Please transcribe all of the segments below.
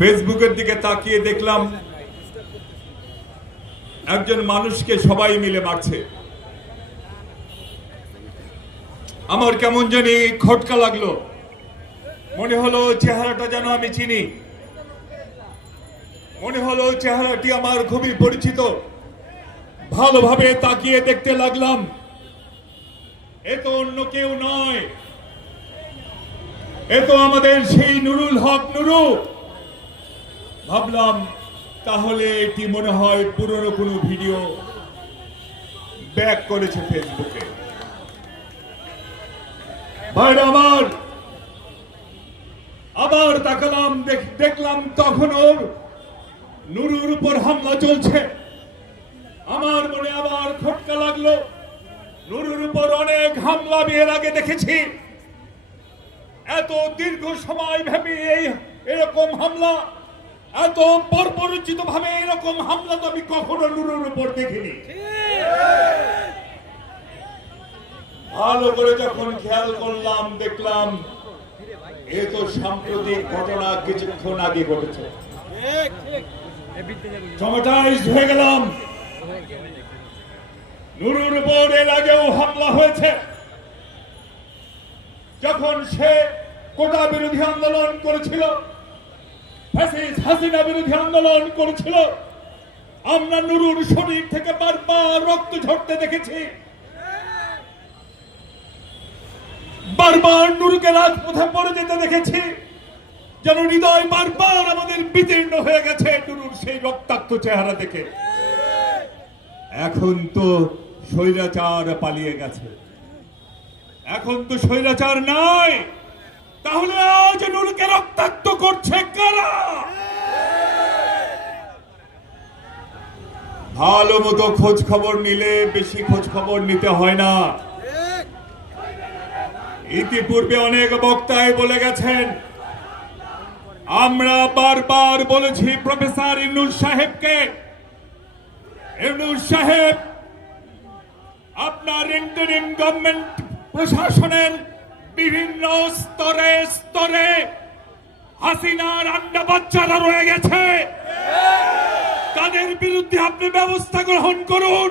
ফেসবুকের দিকে তাকিয়ে দেখলাম, একজন মানুষকে সবাই মিলে মারছে। আমার কেমন জানি খটকা লাগল। মনে হলো চেহারাটা যেন আমি চিনি। মনে হলো চেহারাটি আমার খুবই পরিচিত। ভালোভাবে তাকিয়ে দেখতে লাগলাম। এ তো অন্য কেউ নয়। এ তো আমাদের সেই নুরুল হক নুরু। ভাবলাম, তাহলে এটি মনে হয় পুরনো কোনো ভিডিও ব্যাক করেছে ফেসবুকে আমার আবার তাকালাম, দেখ- দেখলাম তখন ওর নুরুর উপর হামলা চলছে। আমার মনে আবার খটকা লাগল। নুরুর উপর অনেক হামলা আমি এর আগে দেখেছি। এত দীর্ঘ সময় ভেবে এই এরকম হামলা এত পরপরিচিত ভাবে এরকম হামলা তো আমি কখনো নুরুর উপর দেখিনি। ভালো করে যখন খেয়াল করলাম, দেখলাম এ তো সাম্প্রতিক ঘটনা কিছুক্ষণ আগে ঘটেছে। হয়ে গেলাম। নুরুর উপর এর আগেও হামলা হয়েছে। যখন সে কোটা বিরোধী আন্দোলন করেছিল হাসিনা বিরোধী আন্দোলন করেছিল। আমরা নুরুর শরীর থেকে বারবার রক্ত ঝরতে দেখেছি। বারবার নুরুকে রাজপথে পড়ে যেতে দেখেছি। যেন হৃদয় বারবার আমাদের বিতীর্ণ হয়ে গেছে নুরুর সেই রক্তাক্ত চেহারা দেখে। এখন তো স্বৈরাচার পালিয়ে গেছে। এখন তো স্বৈরাচার নাই। তাহলে আজ নুরুকে রক্তাক্ত করছে কারা ভালো মতো খোঁজ খবর নিলে বেশি খোঁজ খবর নিতে হয় না। ইতিপূর্বে অনেক বক্তায় বলে গেছেন, আমরা বারবার বলেছি প্রফেসর ইনুল সাহেবকে, ইনুল সাহেব, আপনার ইন্টারিম গভর্নমেন্ট প্রশাসনের বিভিন্ন স্তরে স্তরে হাসিনার আন্ডা বাচ্চারা রয়ে গেছে। তাদের বিরুদ্ধে আপনি ব্যবস্থা গ্রহণ করুন?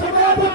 সমাপন